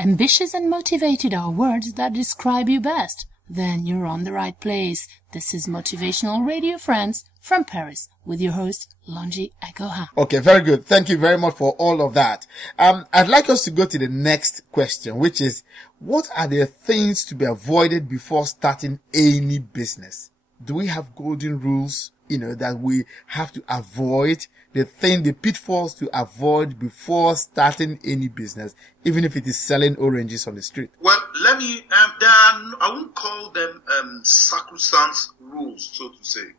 Ambitious and motivated are words that describe you best. Then you're on the right place. This is Motivational Radio Friends from Paris with your host, Longi Agoha. Okay, very good. Thank you very much for all of that. I'd like us to go to the next question, which is, what are the things to be avoided before starting any business? Do we have golden rules, that we have to avoid? The pitfalls to avoid before starting any business, even if it is selling oranges on the street? Well, let me, I won't call them sacrosanct rules, so to say,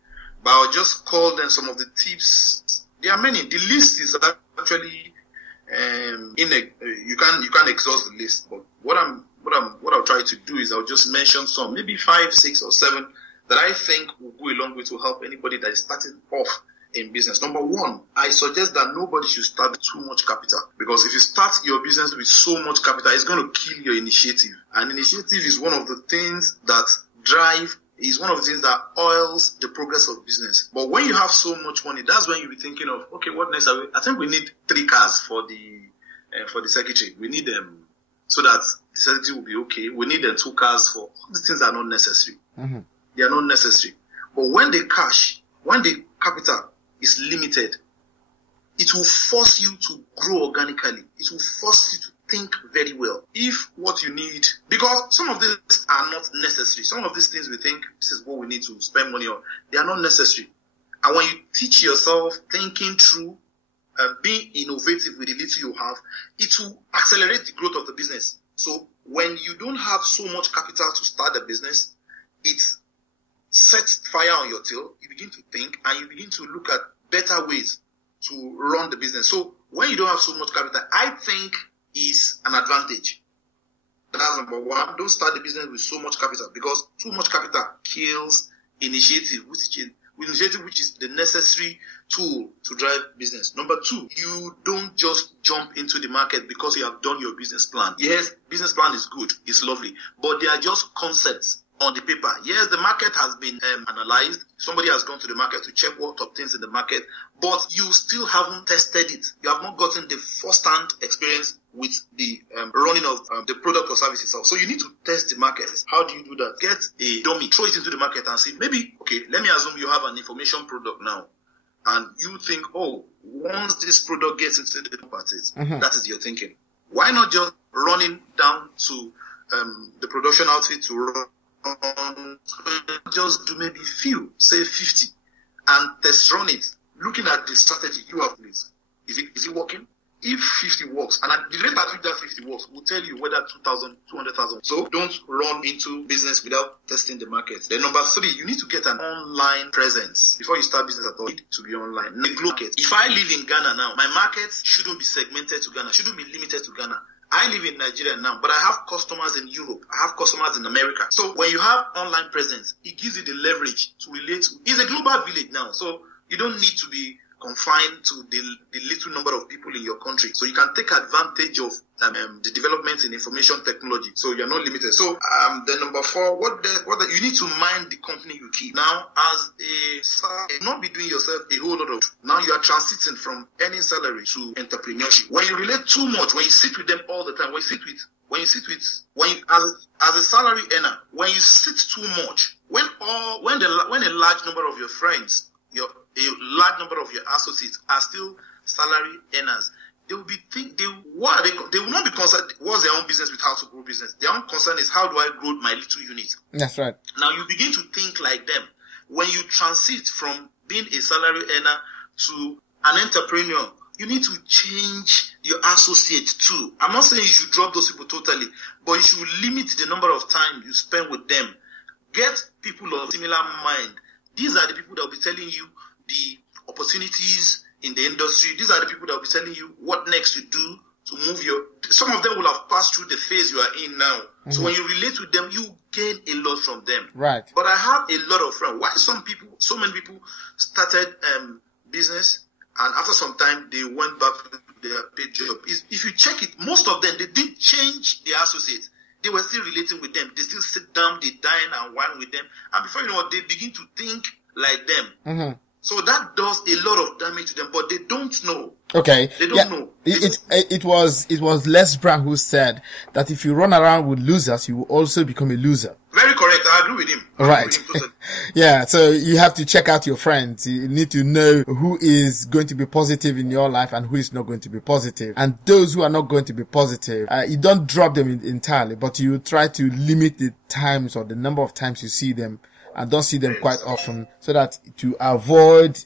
but I'll just call them some of the tips. There are many. The list is actually, you can't exhaust the list, but what I'll try to do is I'll just mention some, maybe 5, 6, or 7 that I think will go a long way to help anybody that is starting off in business. Number 1, I suggest that nobody should start with too much capital, because if you start your business with so much capital, it's going to kill your initiative. And initiative is one of the things that oils the progress of business. But when you have so much money, that's when you'll be thinking of, okay, what next? I think we need 3 cars for the secretary. We need them so that the secretary will be okay. We need 2 cars for all the things that are not necessary. Mm-hmm. They are not necessary. But when the capital is limited, it will force you to grow organically. It will force you to think very well. If what you need, because some of these are not necessary. Some of these things we think this is what we need to spend money on. They are not necessary. And when you teach yourself thinking through and being innovative with the little you have, it will accelerate the growth of the business. So when you don't have so much capital to start the business, it sets fire on your tail. You begin to think and you begin to look at better ways to run the business. So when you don't have so much capital, I think is an advantage. That's number 1. Don't start the business with so much capital, because too much capital kills initiative, which is the necessary tool to drive business. Number 2, you don't just jump into the market because you have done your business plan. Yes, business plan is good, it's lovely, but they are just concepts on the paper. Yes, the market has been analyzed. Somebody has gone to the market to check what obtains in the market, but you still haven't tested it. You have not gotten the first-hand experience with the running of the product or service itself. So you need to test the market. How do you do that? Get a dummy, throw it into the market and see, maybe, okay, let me assume you have an information product now, and you think, oh, once this product gets into the market, that is your thinking. Why not just running down to the production outfit to run, just do maybe few, say 50, and test run it, looking at the strategy you have placed. Is it working? If 50 works, and at the rate at which that 50 works, will tell you whether 2,000, 200,000. So don't run into business without testing the market. Then number 3, you need to get an online presence. Before you start business at all, you need to be online. Market. If I live in Ghana now, my market shouldn't be segmented to Ghana, shouldn't be limited to Ghana. I live in Nigeria now, but I have customers in Europe. I have customers in America. So when you have online presence, it gives you the leverage to relate. It's a global village now, so you don't need to be confined to the little number of people in your country. So you can take advantage of the developments in information technology. So you're not limited. So the number 4, you need to mind the company you keep. Now, as not be doing yourself a whole lot of, now you are transiting from earning salary to entrepreneurship. When you relate too much, when you sit with them all the time, as a salary earner, when you sit too much, when a large number of your friends, a large number of your associates are still salary earners, they will not be concerned what's their own business with how to grow business. Their own concern is, how do I grow my little unit? That's right. Now you begin to think like them. When you transit from being a salary earner to an entrepreneur, you need to change your associates too. I'm not saying you should drop those people totally, but you should limit the number of time you spend with them. Get people of similar mind. These are the people that will be telling you the opportunities in the industry. These are the people that will be telling you what next to do to move some of them will have passed through the phase you are in now. Mm-hmm. So when you relate with them, you gain a lot from them. Right. But I have a lot of friends. Why so many people started business, and after some time they went back to their paid job. If you check it, most of them, they didn't change their associates. They were still relating with them. They still sit down, they dine and wine with them. And before you know what, they begin to think like them. Mm-hmm. So that does a lot of damage to them, but they don't know. Okay. They don't know. It was Les Brown who said that if you run around with losers, you will also become a loser. Very correct. I agree with him. Right. Yeah. So you have to check out your friends. You need to know who is going to be positive in your life and who is not going to be positive. And those who are not going to be positive, you don't drop them entirely, but you try to limit the times or the number of times you see them, and don't see them quite often, so that to avoid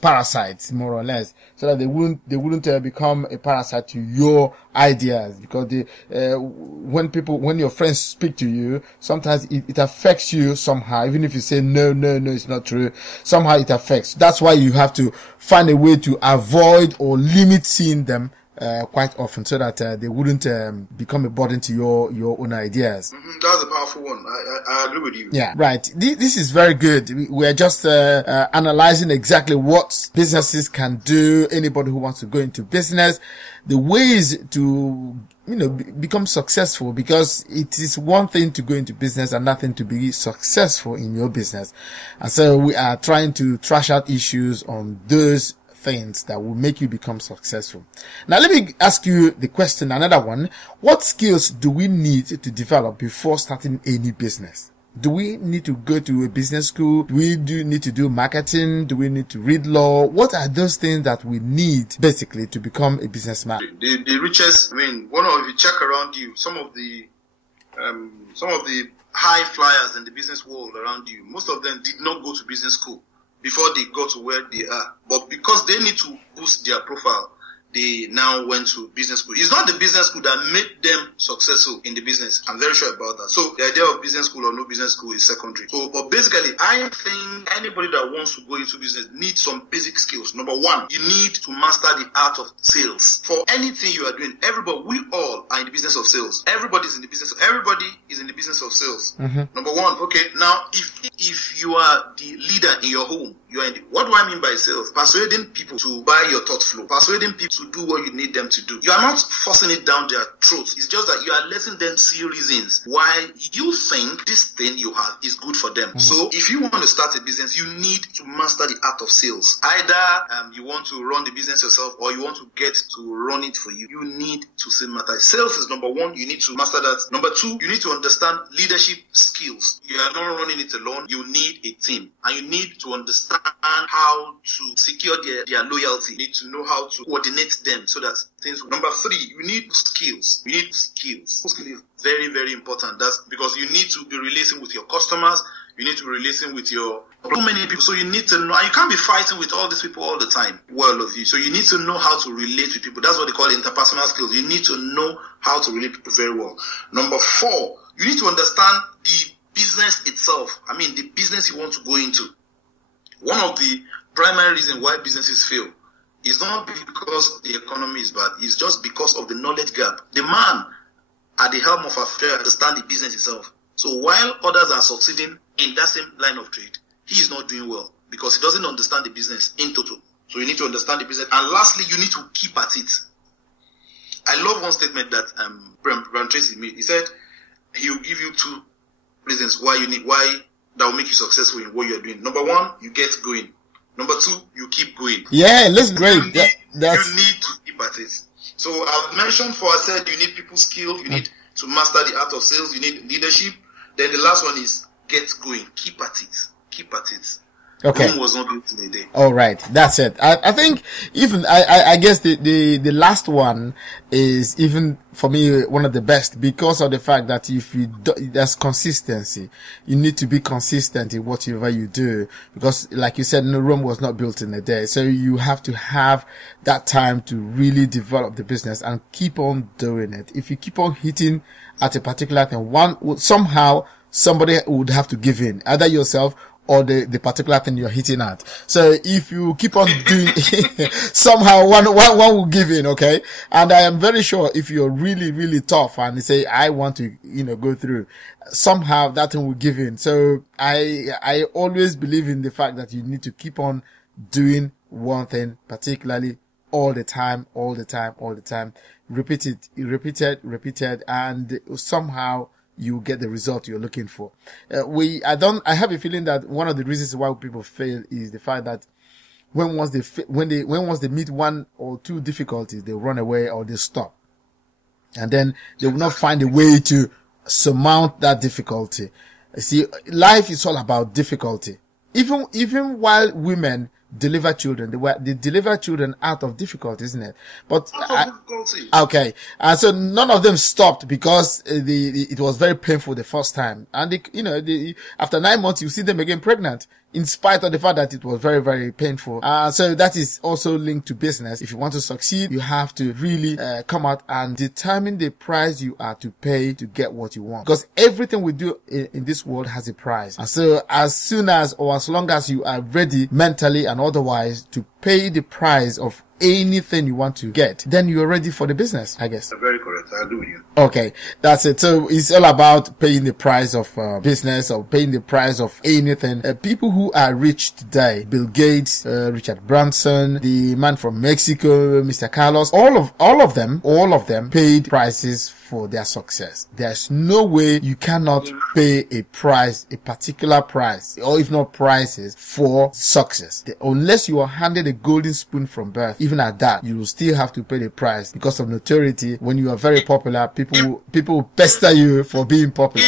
parasites, more or less, so that they wouldn't become a parasite to your ideas. Because when your friends speak to you, sometimes it affects you somehow. Even if you say no, it's not true, somehow it affects. That's why you have to find a way to avoid or limit seeing them quite often, so that they wouldn't become a burden to your own ideas. That's a powerful one. I agree with you. Yeah, right. This is very good. We're just analyzing exactly what businesses can do. Anybody who wants to go into business, the ways to become successful, because it is one thing to go into business and nothing to be successful in your business. And so we are trying to trash out issues on those things that will make you become successful. Now, let me ask you the question, another one. What skills do we need to develop before starting any business? Do we need to go to a business school? Do we need to do marketing? Do we need to read law? What are those things that we need basically to become a businessman? The richest, if you check around you, some of the high flyers in the business world around you, most of them did not go to business school before they got to where they are. But because they need to boost their profile, they now went to business school. It's not the business school that made them successful in the business. I'm very sure about that. So the idea of business school or no business school is secondary. So, but basically, I think anybody that wants to go into business needs some basic skills. Number one, you need to master the art of sales. For anything you are doing, we all are in the business of sales. Everybody is in the business of sales. Number one, okay, now if you are the leader in your home, what do I mean by sales? Persuading people to buy your thought flow. Persuading people to do what you need them to do. You are not forcing it down their throats. It's just that you are letting them see reasons why you think this thing you have is good for them. So if you want to start a business, you need to master the art of sales. Either you want to run the business yourself or you want to get to run it for you. You need to say matter. Sales is number one. You need to master that. Number two, you need to understand leadership skills. You are not running it alone. You need a team. And you need to understand how to secure their loyalty. You need to know how to coordinate them so that things. Number three, you need skills. Skills is very, very important. That's because you need to be relating with your customers. You need to be relating with so many people. So you need to know. You can't be fighting with all these people all the time. Well of you. So you need to know how to relate with people. That's what they call interpersonal skills. You need to know how to relate with people very well. Number four, you need to understand the business itself. The business you want to go into. One of the primary reasons why businesses fail is not because the economy is bad. It's just because of the knowledge gap. The man at the helm of affairs understands the business itself. So while others are succeeding in that same line of trade, he is not doing well because he doesn't understand the business in total. So you need to understand the business. And lastly, you need to keep at it. I love one statement that Brian Tracy made. He said he will give you two reasons why that will make you successful in what you're doing. Number one, you get going. Number two, you keep going. Yeah, that's great. You need to keep at it. So I've mentioned I said you need people skill, you need to master the art of sales, you need leadership. Then the last one is get going. Keep at it. Keep at it. Okay. Rome was not built in a day. All right. That's it. I think even, I guess the last one is even for me one of the best because of the fact that there's consistency. You need to be consistent in whatever you do because like you said, Rome was not built in a day. So you have to have that time to really develop the business and keep on doing it. If you keep on hitting at a particular thing, somehow somebody would have to give in, either yourself or the particular thing you're hitting at. So if you keep on doing somehow one will give in, okay? And I am very sure if you're really, really tough and you say, I want to, go through, somehow that thing will give in. So I always believe in the fact that you need to keep on doing one thing, particularly all the time, repeated, and somehow you get the result you're looking for. I have a feeling that one of the reasons why people fail is the fact that once they meet one or two difficulties, they run away or they stop. And then they will not find a way to surmount that difficulty. You see, life is all about difficulty. Even while women deliver children, they deliver children out of difficulty, isn't it? But difficulty. Okay, so none of them stopped because it was very painful the first time, and after 9 months you see them again pregnant, in spite of the fact that it was very, very painful. So that is also linked to business. If you want to succeed, you have to really come out and determine the price you are to pay to get what you want. Because everything we do in this world has a price. And so as soon as or as long as you are ready mentally and otherwise to pay the price of anything you want to get, then you're ready for the business, I guess. Very correct. I agree with you. Okay, that's it. So it's all about paying the price of business or paying the price of anything. People who are rich today, Bill Gates, Richard Branson, the man from Mexico, Mr. Carlos, all of them paid prices for their success. There's no way you cannot pay a price, a particular price, or if not prices, for success. Unless you are handed a golden spoon from birth, even at that, you will still have to pay the price because of notoriety. When you are very popular, people will pester you for being popular.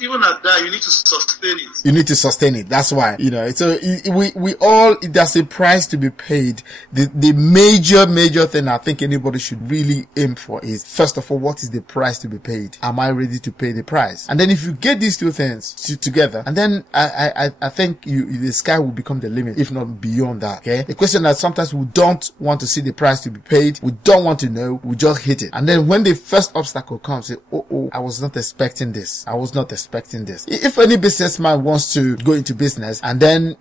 Even at that, you need to sustain it. You need to sustain it. That's why, so we all, there's a price to be paid. The major thing I think anybody should really aim for is, first of all, what is the price to be paid? Am I ready to pay the price? And then if you get these two things together, and then I think the sky will become the limit, if not beyond that. Okay. The question that sometimes we don't want to see the price to be paid. We don't want to know. We just hit it. And then when the first obstacle comes, say, oh, I was not expecting this. I was not expecting this. If any businessman wants to go into business and then,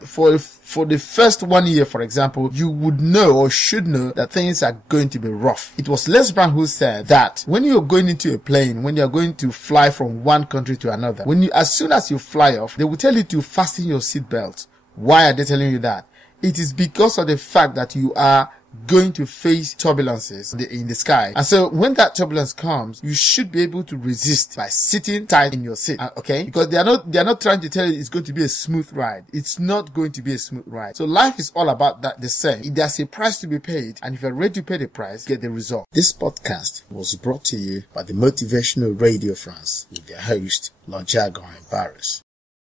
for the first 1 year, for example, you would know or should know that things are going to be rough. It was Les Brown who said that when you're going into a plane, when you're going to fly from one country to another, as soon as you fly off, they will tell you to fasten your seatbelt. Why are they telling you that? It is because of the fact that you are going to face turbulences in the sky. And so when that turbulence comes, you should be able to resist by sitting tight in your seat. Okay? Because they are not trying to tell you it's going to be a smooth ride. It's not going to be a smooth ride. So life is all about that, the same. There's a price to be paid, and if you're ready to pay the price, get the result. This podcast was brought to you by the Motivational Radio France with their host, Lonjago and Barris.